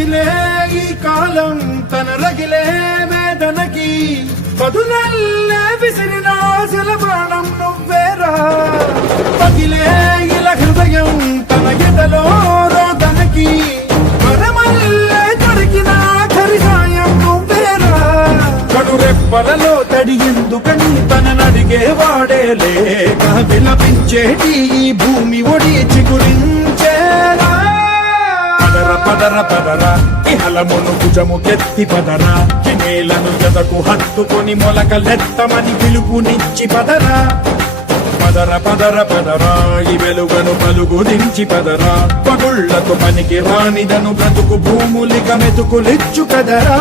కదిలే ఈ కాలం తన రగిలే వేదనకి పదునల్లే విసిరిన ఆశల బాణం నువ్వేరా. పగిలే ఇలా హృదయం తన ఎదలో రోదనకి మరమల్లే దొరికిన ఆఖరి సాయం నువ్వేరా. కడురెప్పలలో తడి ఎందుకని తననడిగేవాడే లేక విలపించేటి ఈ భూమి ఒడి చిగురించేరా. పదర పదర పదర ఇహలమును భుజము కెత్తి పదరా, ఈ నేలను ఎదకు హత్తుకొని మొలకలెత్తమని పిలుపునిచ్చి పదరా. పదర పదర పదరా ఈ వెలుగను పలుగు దించి పదరా, పగుళ్లకు పనికి రానిదను బ్రతుకు భూములిక మెతుకులిచ్చు కదరా.